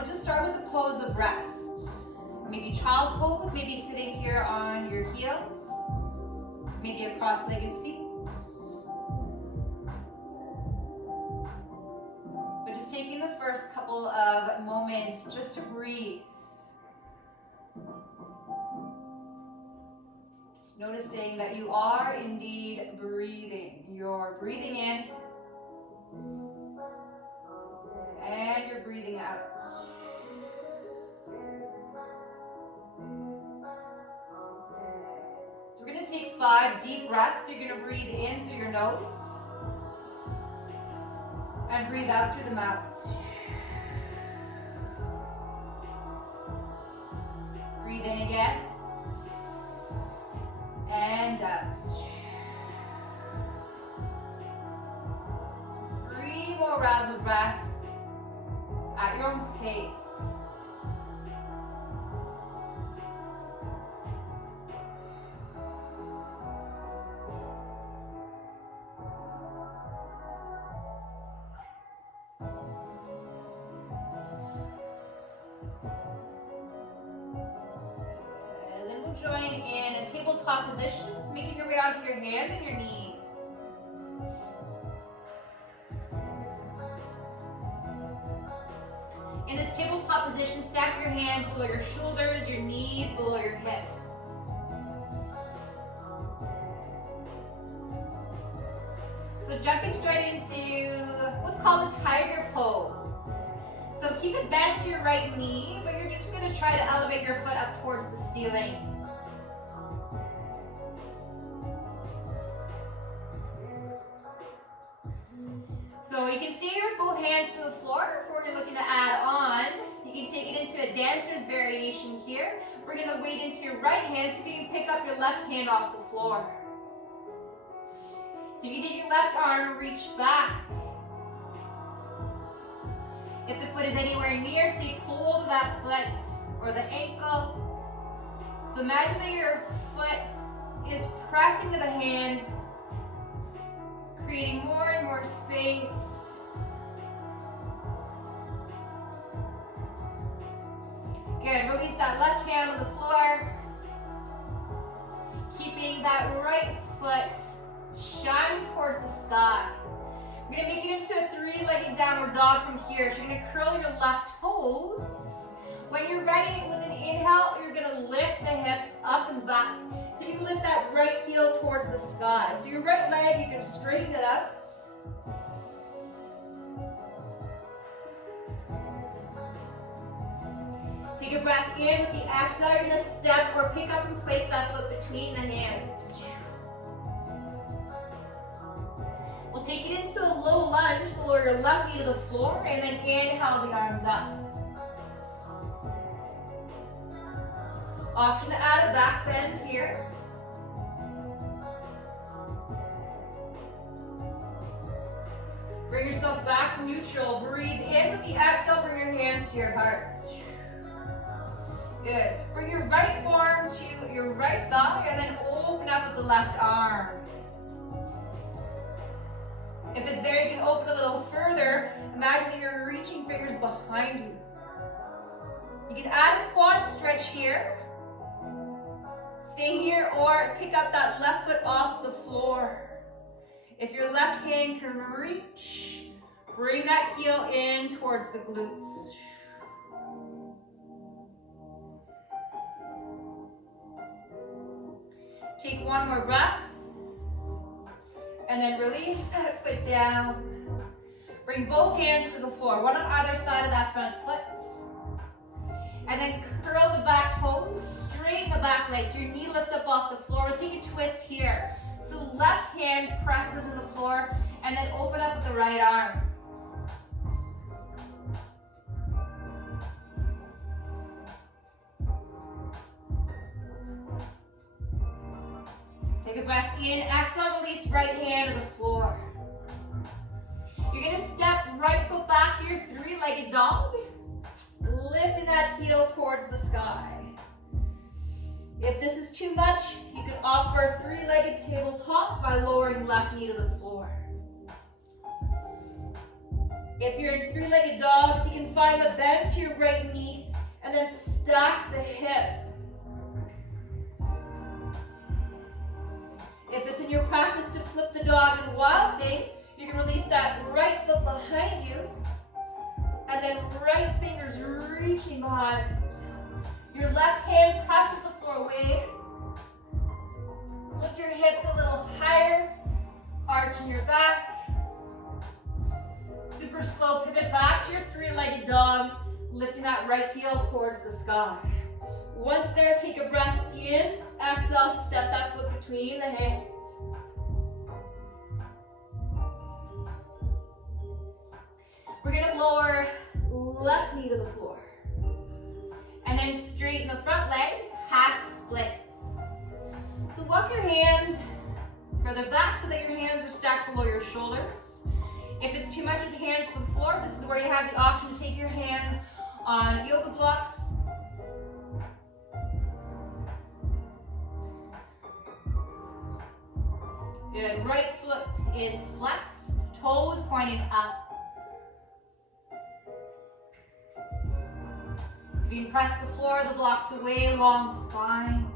we'll just start with a pose of rest. Maybe child pose, maybe sitting here on your heels, maybe a cross-legged seat. But just taking the first couple of moments just to breathe. Just noticing that you are indeed breathing. You're breathing in and you're breathing out. So we're going to take 5 deep breaths. You're going to breathe in through your nose and breathe out through the mouth. Breathe in again and out. So 3 more rounds of breath at your own pace. Join in a tabletop position, making your way onto your hands and your knees. In this tabletop position, stack your hands below your shoulders, your knees below your hips. So jumping straight into what's called a tiger pose. So keep it bent to your right knee, but you're just going to try to elevate your foot up towards the ceiling. So you can stay here with both hands to the floor. Before you're looking to add on, you can take it into a dancer's variation here. Bringing the weight into your right hand so you can pick up your left hand off the floor. So you can take your left arm, reach back. If the foot is anywhere near, take hold of that foot or the ankle. So imagine that your foot is pressing to the hand, creating more and more space. Good, release that left hand on the floor. Keeping that right foot shining towards the sky. We're going to make it into a 3-legged downward dog from here. So you're going to curl your left toes. When you're ready, with an inhale, you're going to lift the hips up and back. So you can lift that right heel towards the sky. So your right leg, you can straighten it out. Take a breath in with the exhale. You're going to step or pick up and place that foot between the hands. We'll take it into a low lunge, so lower your left knee to the floor, and then inhale the arms up. Option to add a back bend here. Bring yourself back to neutral. Breathe in with the exhale, bring your hands to your heart. Good. Bring your right forearm to your right thigh, and then open up with the left arm. If it's there, you can open a little further. Imagine that you're reaching fingers behind you. You can add a quad stretch here. Stay here or pick up that left foot off the floor. If your left hand can reach, bring that heel in towards the glutes. Take one more breath. And then release that foot down. Bring both hands to the floor, one on either side of that front foot. And then curl the back toes, straighten the back leg so your knee lifts up off the floor. We'll take a twist here. So left hand presses in the floor, and then open up with the right arm. Take a breath in, exhale, release right hand to the floor. You're going to step right foot back to your 3-legged dog, lifting that heel towards the sky. If this is too much, you can opt for a 3-legged tabletop by lowering left knee to the floor. If you're in three-legged dogs, you can find a bend to your right knee and then stack the hip. If it's in your practice to flip the dog in wild thing, you can release that right foot behind you and then right fingers reaching behind. Your left hand presses the floor away. Lift your hips a little higher, arching your back. Super slow pivot back to your three-legged dog, lifting that right heel towards the sky. Once there, take a breath in, exhale, step that foot between the hands. We're gonna lower left knee to the floor. And then straighten the front leg, half splits. So walk your hands further back so that your hands are stacked below your shoulders. If it's too much with the hands to the floor, this is where you have the option to take your hands on yoga blocks. Good, right foot is flexed, toes pointing up. So you can press the floor, the blocks away, long spine.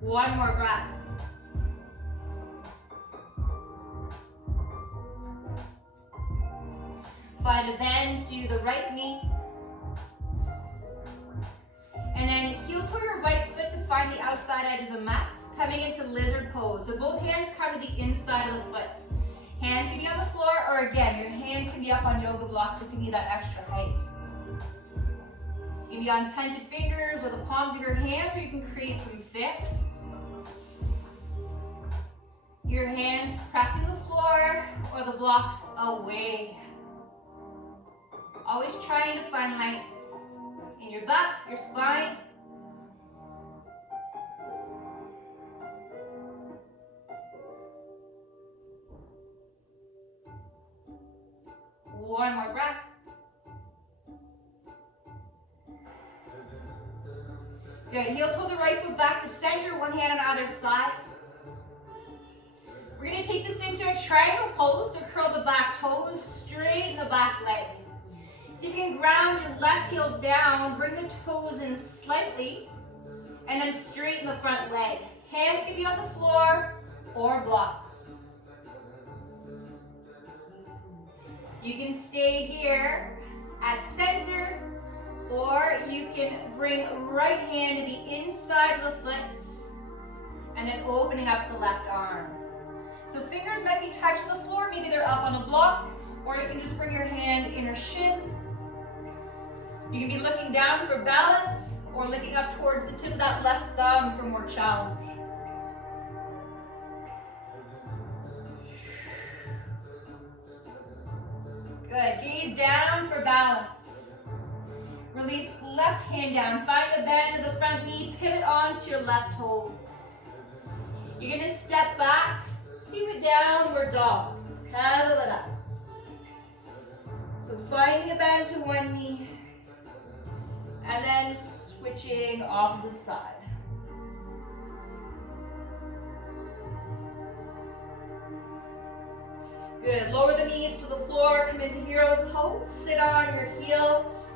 One more breath. Find a bend to the right knee. And then heel to your right foot to find the outside edge of the mat, coming into lizard pose. So both hands cover the inside of the foot. Hands can be on the floor, or again, your hands can be up on yoga blocks if you need that extra height. You can be on tented fingers or the palms of your hands, or you can create some fists. Your hands pressing the floor or the blocks away. Always trying to find length in your butt, your spine. One more breath. Good, heel toe the right foot back to center, one hand on either side. We're gonna take this into a triangle pose to curl the back toes, straighten the back leg. So you can ground your left heel down, bring the toes in slightly, and then straighten the front leg. Hands can be on the floor or blocks. You can stay here at center, or you can bring right hand to the inside of the foot, and then opening up the left arm. So fingers might be touching the floor, maybe they're up on a block, or you can just bring your hand inner shin. You can be looking down for balance, or looking up towards the tip of that left thumb for more challenge. Good, gaze down for balance. Release left hand down, find the bend of the front knee, pivot onto your left toes. You're gonna step back to a downward dog, paddle it up. So finding a bend to one knee, and then switching opposite side. Good, lower the knees to the floor, come into hero's pose, sit on your heels,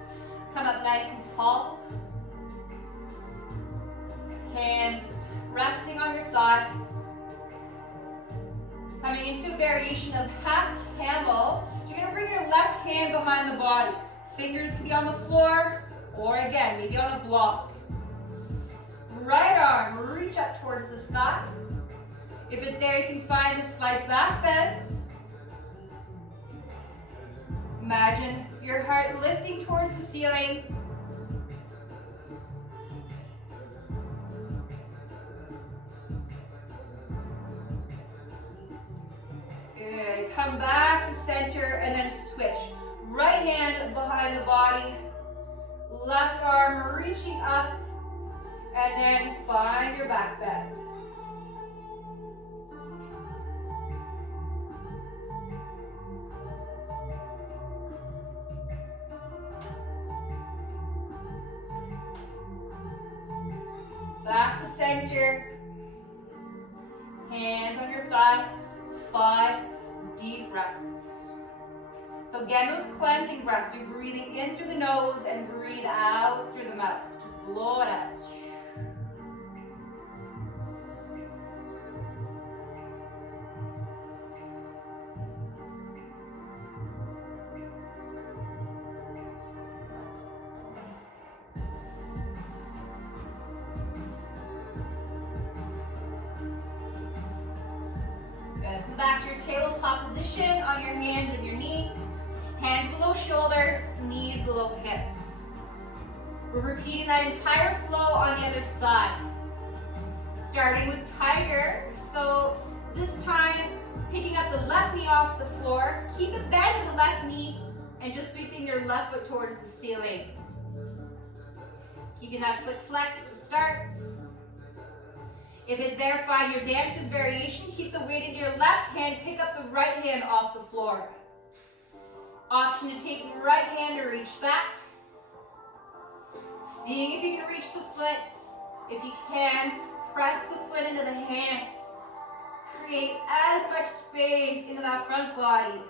come up nice and tall. Hands resting on your thighs. Coming into a variation of half camel, you're gonna bring your left hand behind the body. Fingers can be on the floor, or again, maybe on a block. Right arm, reach up towards the sky. If it's there, you can find a slight back bend. Imagine your heart lifting towards the ceiling. Good. Come back to center and then switch. Right hand behind the body. Left arm reaching up. And then find your back bend. Back to center. Hands on your thighs. 5 deep breaths. So again, those cleansing breaths. You're breathing in through the nose and breathe out through the mouth. Just blow it out. Come back to your tabletop position on your hands and your knees. Hands below shoulders, knees below hips. We're repeating that entire flow on the other side. Starting with tiger. So this time, picking up the left knee off the floor. Keep it bent to the left knee and just sweeping your left foot towards the ceiling. Keeping that foot flexed to start. If it's there, find your dancer's variation. Keep the weight in your left hand. Pick up the right hand off the floor. Option to take the right hand to reach back. Seeing if you can reach the foot. If you can, press the foot into the hand. Create as much space into that front body.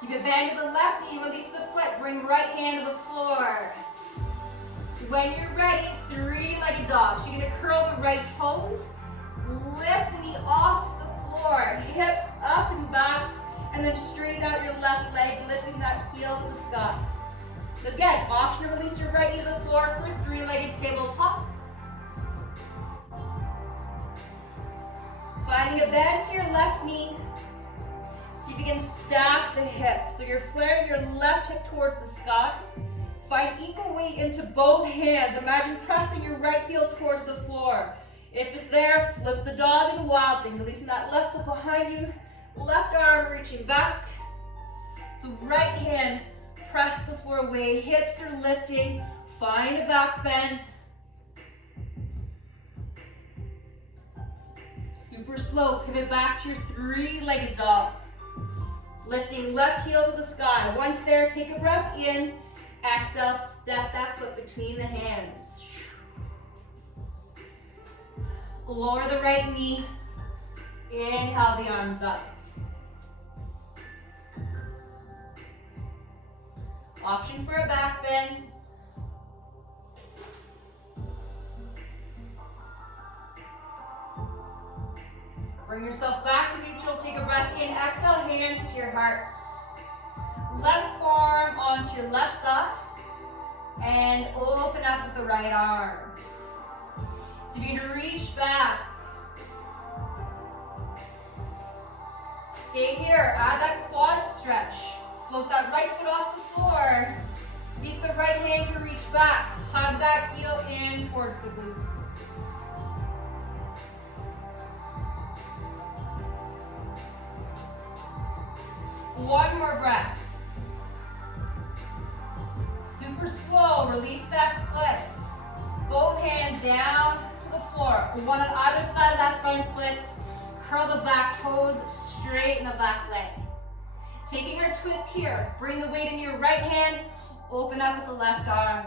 Keep it bent to the left knee, release the foot, bring right hand to the floor. When you're ready, three-legged dog. So you're gonna curl the right toes, lift the knee off the floor, hips up and back, and then straighten out your left leg, lifting that heel to the sky. So again, option to release your right knee to the floor for three-legged tabletop. Finding a bend to your left knee. See if you can stack the hips. So you're flaring your left hip towards the sky. Find equal weight into both hands. Imagine pressing your right heel towards the floor. If it's there, flip the dog and wild thing. Releasing that left foot behind you. Left arm reaching back. So right hand, press the floor away. Hips are lifting. Find a back bend. Super slow. Pivot back to your three-legged dog. Lifting left heel to the sky. Once there, take a breath in. Exhale, step that foot between the hands. Lower the right knee. Inhale the arms up. Option for a back bend. Bring yourself back to neutral. Take a breath in. Exhale, hands to your hearts. Left forearm onto your left thigh. And open up with the right arm. So you're going to reach back. Stay here. Add that quad stretch. Float that right foot off the floor. See if the right hand can reach back. Hug that heel in towards the glutes. One more breath. Super slow. Release that foot. Both hands down to the floor. One on either side of that front foot. Curl the back toes, straighten the back leg. Taking our twist here. Bring the weight into your right hand. Open up with the left arm.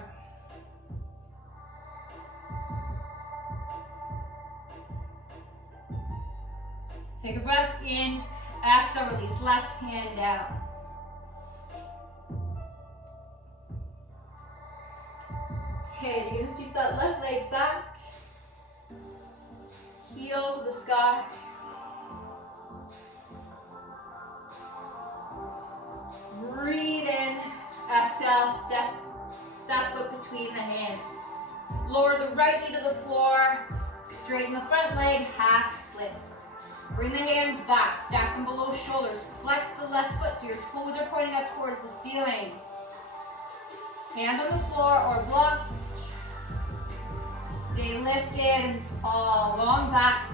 Take a breath in. Exhale, release left hand down. Okay, you're gonna sweep that left leg back. Heel to the sky. Breathe in. Exhale, step that foot between the hands. Lower the right knee to the floor. Straighten the front leg, half splits. Bring the hands back, stack them below shoulders. Flex the left foot so your toes are pointing up towards the ceiling. Hands on the floor or blocks. Stay lifted and tall, long back.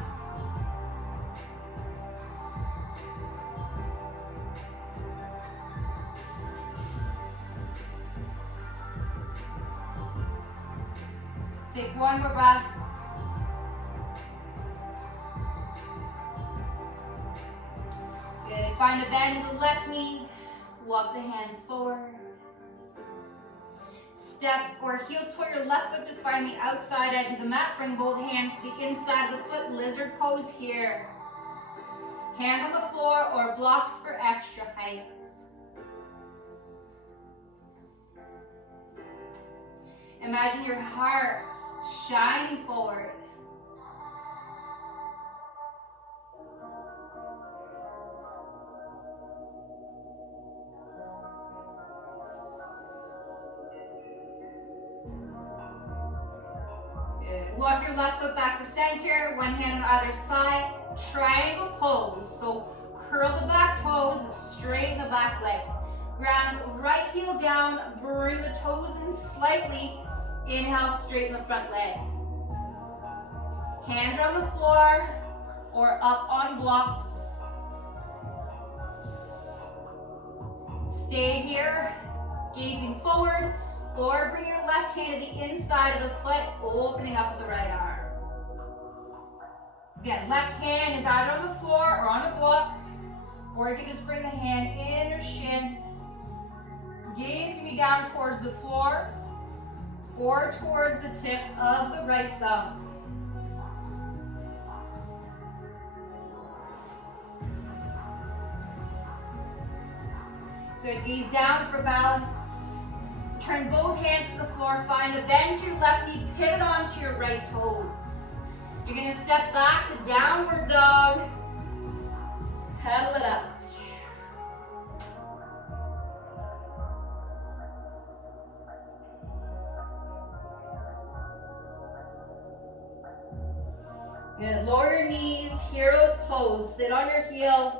Take one more breath. Good. Find a bend to the left knee. Walk the hands forward. step or heel toward your left foot to find the outside edge of the mat. Bring both hands to the inside of the foot. Lizard pose here. Hands on the floor or blocks for extra height. Imagine your heart shining forward. Walk your left foot back to center, one hand on either side, triangle pose. So curl the back toes, straighten the back leg. Ground right heel down, bring the toes in slightly. Inhale, straighten the front leg. Hands are on the floor or up on blocks. Stay here, gazing forward. Or bring your left hand to the inside of the foot, opening up with the right arm. Again, left hand is either on the floor or on a block, or you can just bring the hand in your shin. Gaze can be down towards the floor or towards the tip of the right thumb. Good, gaze down for balance. Turn both hands to the floor, find a bend to your left knee, pivot onto your right toes. You're gonna step back to downward dog, pedal it up. Good, lower your knees, hero's pose, sit on your heels.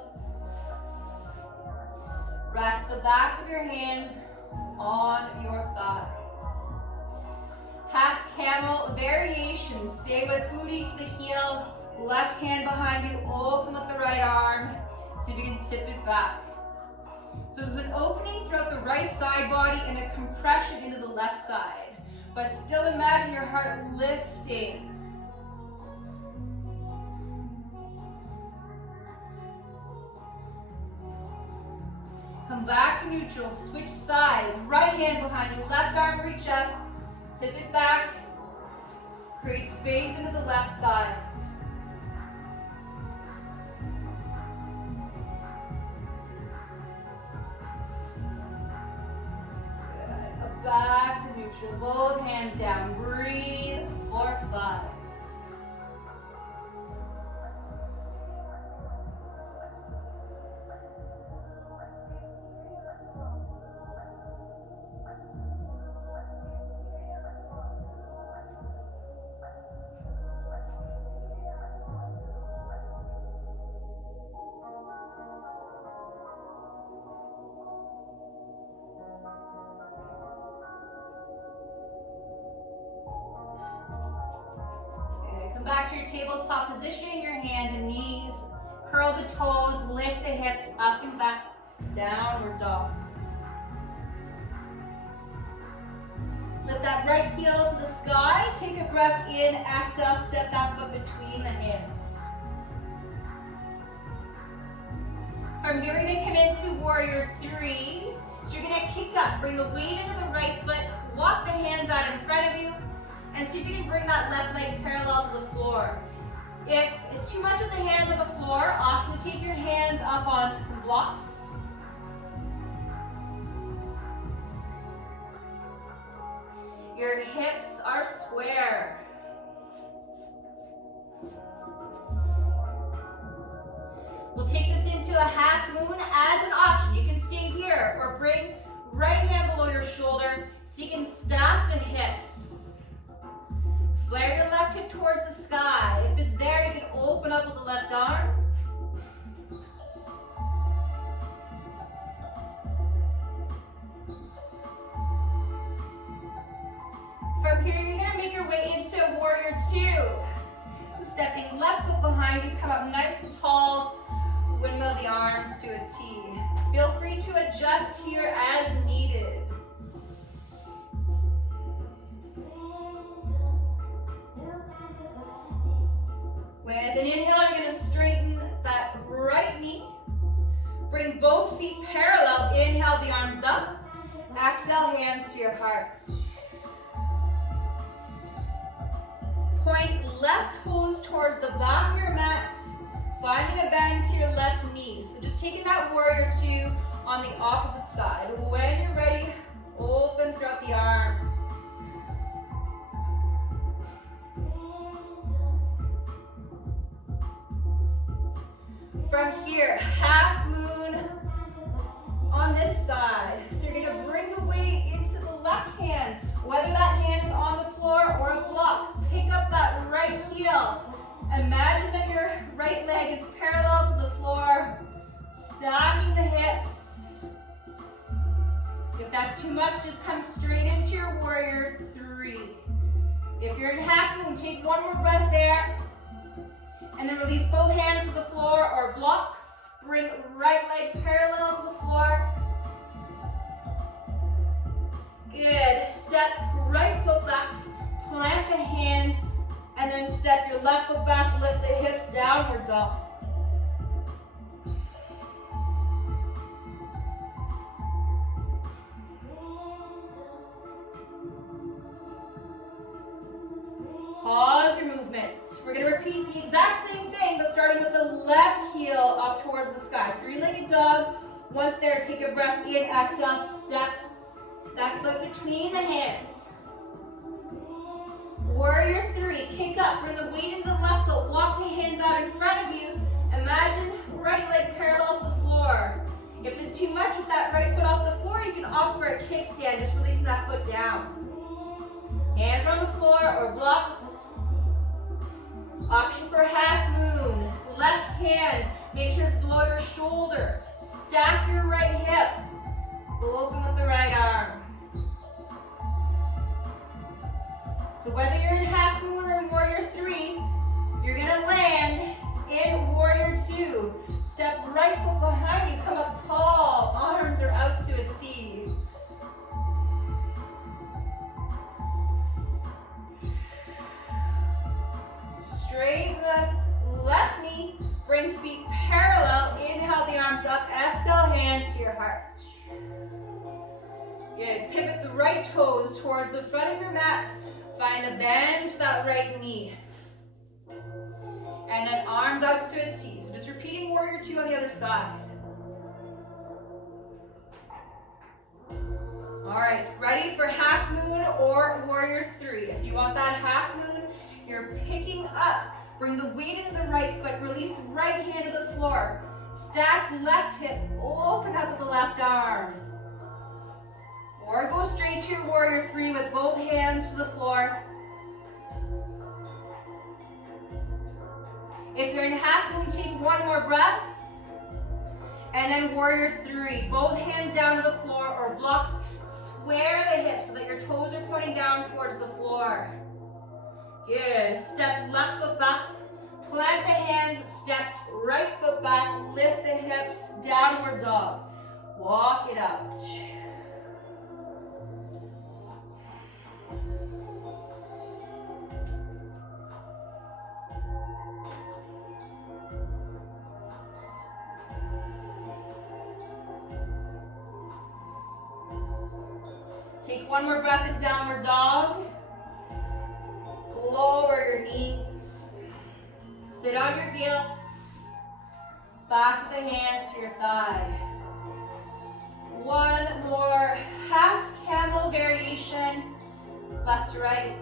Rest the backs of your hands on your thighs. Half camel variation. Stay with booty to the heels. Left hand behind you. Open with the right arm. See if you can tip it back. So there's an opening throughout the right side body and a compression into the left side. But still imagine your heart lifting. Come back to neutral, switch sides, right hand behind you, left arm reach up, tip it back, create space into the left side. Good, come back to neutral, both hands down, breathe for 5. Back to your tabletop position, your hands and knees. Curl the toes, lift the hips up and back, downward dog. Lift that right heel to the sky. Take a breath in, exhale, step that foot between the hands. From here, we're gonna come into warrior 3. So you're gonna kick up, bring the weight into the right foot, walk the hands out in front of you, and see if you can bring that left leg parallel to the floor. If it's too much with the hands on the floor, option to take your hands up on some blocks. Your hips are square. We'll take this into a half moon as an option. You can stay here or bring right hand below your shoulder so you can stack the hips. Flare your left hip towards the sky. If it's there, you can open up with the left arm. From here, you're gonna make your way into warrior 2. So stepping left foot behind you, come up nice and tall, windmill the arms to a T. Feel free to adjust here as needed. With an inhale, you're going to straighten that right knee. Bring both feet parallel. Inhale the arms up. Exhale, hands to your heart. Point left toes towards the back of your mat, finding a bend to your left knee. So just taking that warrior two on the opposite side. When you're ready, open throughout the arms. From here, half moon on this side. So you're gonna bring the weight into the left hand, whether that hand is on the floor or a block. Pick up that right heel. Imagine that your right leg is parallel to the floor, stacking the hips. If that's too much, just come straight into your warrior three. If you're in half moon, take one more breath there. And then release both hands to the floor or blocks. Bring right leg parallel to the floor. Good. Step right foot back, plant the hands, and then step your left foot back, lift the hips, downward dog. Pause your movements. We're going to repeat the exact same thing, but starting with the left heel up towards the sky. Three-legged dog. Once there, take a breath in, exhale, step that foot between the hands. Warrior three, kick up, bring the weight into the left foot, walk the hands out in front of you. Imagine right leg parallel to the floor. If it's too much with that right foot off the floor, you can opt for a kickstand, just releasing that foot down. Hands are on the floor or blocks. Option for half moon. Left hand, make sure it's below your shoulder. Stack your right hip. Open with the right arm. So whether you're in half moon or in warrior three, you're gonna land in warrior two. Step right foot behind you, come up tall. Arms are out to a T. Straighten the left knee, bring feet parallel. Inhale the arms up, exhale hands to your heart. Good. Pivot the right toes toward the front of your mat. Find a bend to that right knee. And then arms out to a T. So just repeating warrior two on the other side. All right, ready for half moon or warrior three. If you want that half moon, you're picking up. Bring the weight into the right foot. Release right hand to the floor. Stack left hip. Open up with the left arm. Or go straight to your warrior three with both hands to the floor. If you're in half moon, take one more breath. And then warrior three. Both hands down to the floor or blocks. Square the hips so that your toes are pointing down towards the floor. Good. Step left foot back. Plant the hands. Step right foot back. Lift the hips. Downward dog. Walk it out. Take one more breath in downward dog. Lower your knees. Sit on your heels. Back with the hands to your thigh. One more half camel variation. Left to right.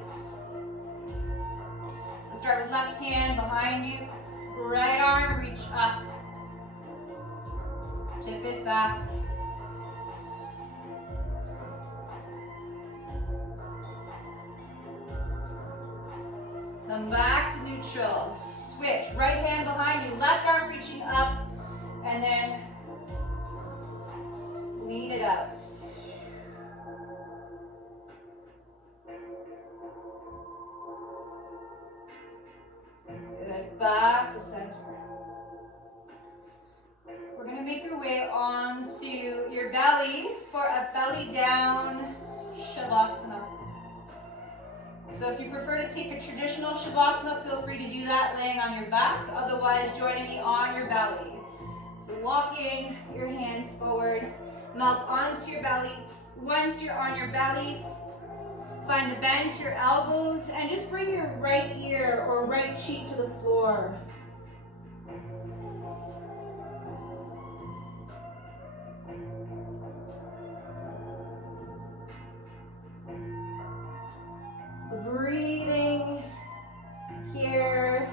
So start with left hand behind you. Right arm, reach up. Tip it back. Come back to neutral. Switch. Right hand behind you. Left arm reaching up. And then lead it out. Good. Back to center. We're going to make your way onto your belly for a belly down Shavasana. So if you prefer to take a traditional Shavasana, feel free to do that laying on your back. Otherwise, joining me on your belly. So walking your hands forward, melt onto your belly. Once you're on your belly, Find the bend to your elbows and just bring your right ear or right cheek to the floor. So breathing here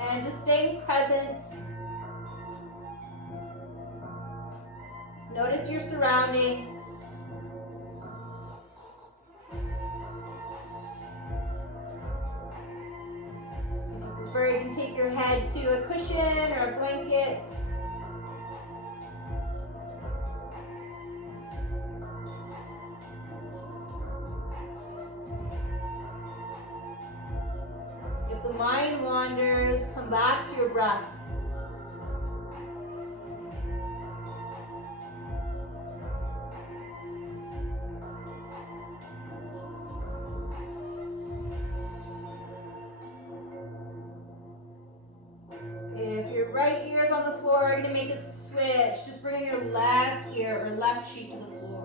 and just staying present. Just notice your surroundings. If you prefer, you can take your head to a cushion or a blanket. If the mind wanders, come back to your breath. If your right ear is on the floor, you're going to make a switch. Just bring your left ear or left cheek to the floor.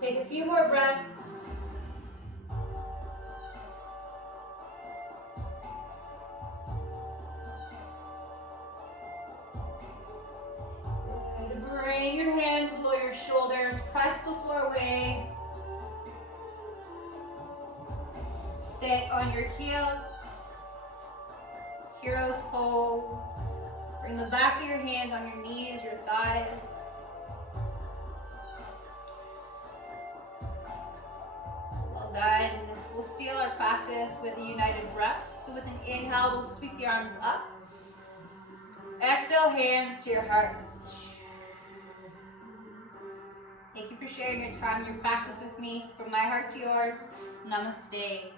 Take a few more breaths. Good. Bring your hands below your shoulders. Press the floor away. Sit on your heels. Hero's pose. Bring the backs of your hands on your knees, your thighs. Well done. We'll seal our practice with a united breath. So with an inhale, we'll sweep the arms up. Exhale, hands to your hearts. Thank you for sharing your time and your practice with me. From my heart to yours, namaste.